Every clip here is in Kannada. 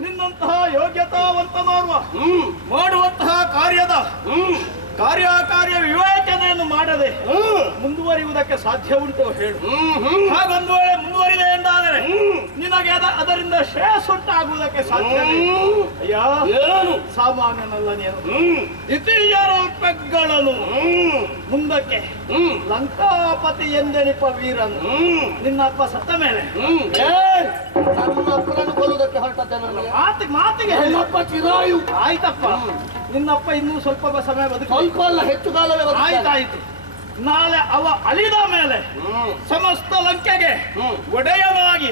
ನಿನ್ನಂತಹ ಯೋಗ್ಯತಾವಂತ ಮಾಡುವಂತಹ ಕಾರ್ಯ ವಿವೇಚನೆಯನ್ನು ಮಾಡದೆ ಮುಂದುವರಿಯುವುದಕ್ಕೆ ಸಾಧ್ಯ ಉಂಟು ಹೇಳು. ಹಾಗೊಂದು ವೇಳೆ ಮುಂದುವರಿದೆ ಎಂದಾದರೆ ನಿನಗೆ ಅದರಿಂದ ಶ್ರೇಯಸ್ಸುಂಟಾಗುವುದಕ್ಕೆ ಸಾಧ್ಯ. ಅಯ್ಯ, ಸಾಮಾನ್ಯನಲ್ಲ ನೀನು. ದ್ವಿತೀಯರ ಪೆಗ್ಗಳನ್ನು ಮುಂದಕ್ಕೆ ಲಂಕಾಪತಿ ಎಂದೆನಿಪ ವೀರನು ನಿನ್ನಪ್ಪ ಸತ್ತ ಮೇಲೆ ಕೊಲ್ಲುವುದಕ್ಕೆ ಹೊರಟದ್ದ ಮಾತಿಗೆ ಹೇಳಪ್ಪ ಚಿರಾಯು. ಆಯ್ತಪ್ಪ, ನಿನ್ನಪ್ಪ ಇನ್ನೂ ಸ್ವಲ್ಪ ಸಮಯ ಬದುಕು, ಸ್ವಲ್ಪ ಅಲ್ಲ ಹೆಚ್ಚು ಕಾಲವೇ. ಆಯ್ತಾಯ್ತು. ನಾಳೆ ಅವ ಅಳಿದ ಮೇಲೆ ಸಮಸ್ತ ಲಂಕೆಗೆ ಒಡೆಯನಾಗಿ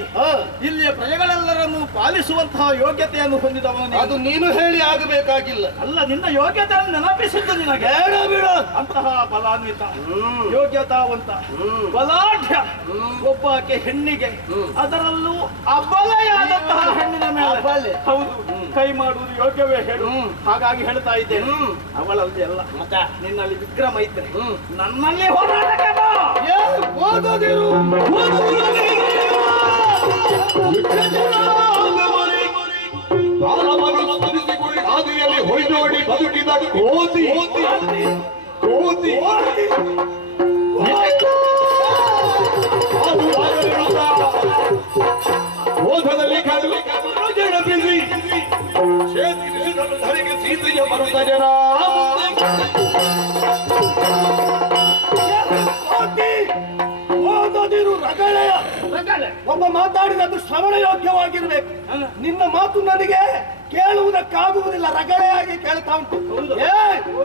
ಇಲ್ಲಿಯ ಪ್ರಜೆಗಳೆಲ್ಲರನ್ನು ಪಾಲಿಸುವಂತಹ ಯೋಗ್ಯತೆಯನ್ನು ಹೊಂದಿದವನು. ಅದು ನೀನು ಹೇಳಿ ಆಗಬೇಕಾಗಿಲ್ಲ. ಅಲ್ಲ, ನಿನ್ನ ಯೋಗ್ಯತೆಯನ್ನು ನೆನಪಿಸಿದ್ದು ನಿನಗೆ. ಬಿಡ ಅಂತಹ ಬಲಾನ್ವಿತ ಯೋಗ್ಯತಾವಂತ ಬಲಾಢ್ಯ ಒಬ್ಬಾಕೆ ಹೆಣ್ಣಿಗೆ, ಅದರಲ್ಲೂ ಅಬಲೆಯಾದಂತಹ ಹೆಣ್ಣಿನ ಮೇಲೆ ಹೌದು ಕೈ ಮಾಡುವುದು ಯೋಗ್ಯವೇ ಹೇಳು. ಹಾಗಾಗಿ ಹೇಳ್ತಾ ಇದ್ದೇನೆ, ಅವಳಲ್ಲಿ ಅಲ್ಲ, ನಿನ್ನಲ್ಲಿ ವಿಕ್ರಮ ಇದ್ರೆ ನನ್ನಲ್ಲಿ ಹೋರಾಟಕ್ಕೆ ಬಾ. ಓದೋದಿರು ಆದಿಯಲ್ಲಿ ಹೊಯ್ದೋಡಿ ಬದುಕಿದ ಕೋತಿ ಕೋತಿ ಓದದಲ್ಲಿ ಜಡಪಿಸಿ ಧರೆಗೆ ಸೀತೆಯ ಬರುತ್ತ ಜನ ಒಬ್ಬ ಮಾತಾಡಿದದ್ದು ಶ್ರವಣ ಯೋಗ್ಯವಾಗಿರ್ಬೇಕು. ನಿನ್ನ ಮಾತು ನನಗೆ ಕೇಳುವುದಕ್ಕಾಗುವುದಿಲ್ಲ, ರಗಳೆಯಾಗಿ ಕೇಳ್ತಾ ಉಂಟು.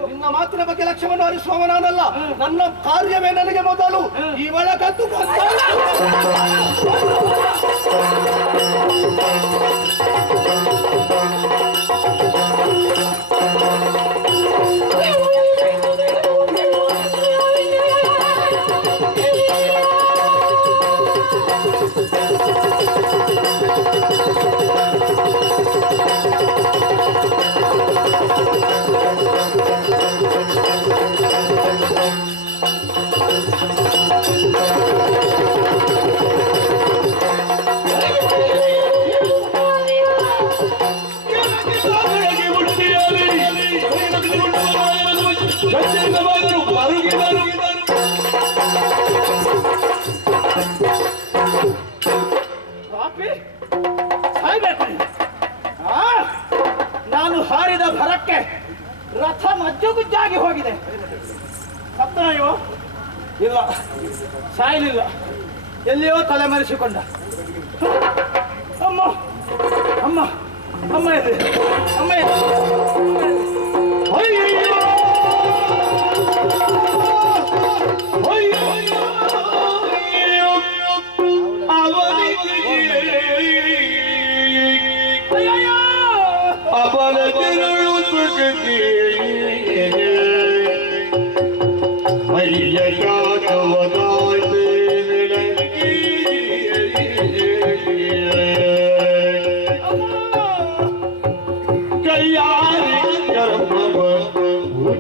ನಿನ್ನ ಮಾತಿನ ಬಗ್ಗೆ ಲಕ್ಷ್ಯವನ್ನು ಹರಿಸುವವ ನಾನಲ್ಲ, ನನ್ನ ಕಾರ್ಯವೇ ನನಗೆ ಮೊದಲು. ಇವಳ ಕತ್ತು ನಾನು ಹಾರಿದ ಭರಕ್ಕೆ ರಥ ಮಜ್ಜುಗುಜ್ಜಾಗಿ ಹೋಗಿದೆ. ಸತ್ತನಯ್ಯೋ? ಇಲ್ಲ, ಸಾಯಲಿಲ್ಲ, ಎಲ್ಲಿಯೋ ತಲೆಮರೆಸಿಕೊಂಡ. ಅಮ್ಮ ಅಮ್ಮ ಅಮ್ಮ ಇದೆ, ಅಮ್ಮ ಇದೆ.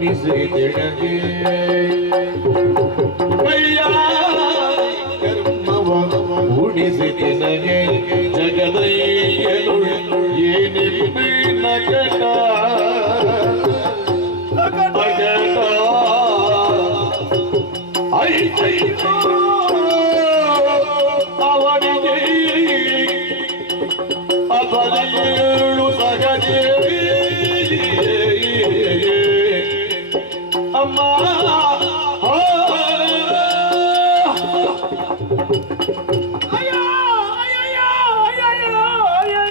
ಉಣಿಸಿದೆನಗೆ ಕೈಯ ಕರ್ಮವ ಉಣಿಸಿದೆನಗೆ ಜಗದೈ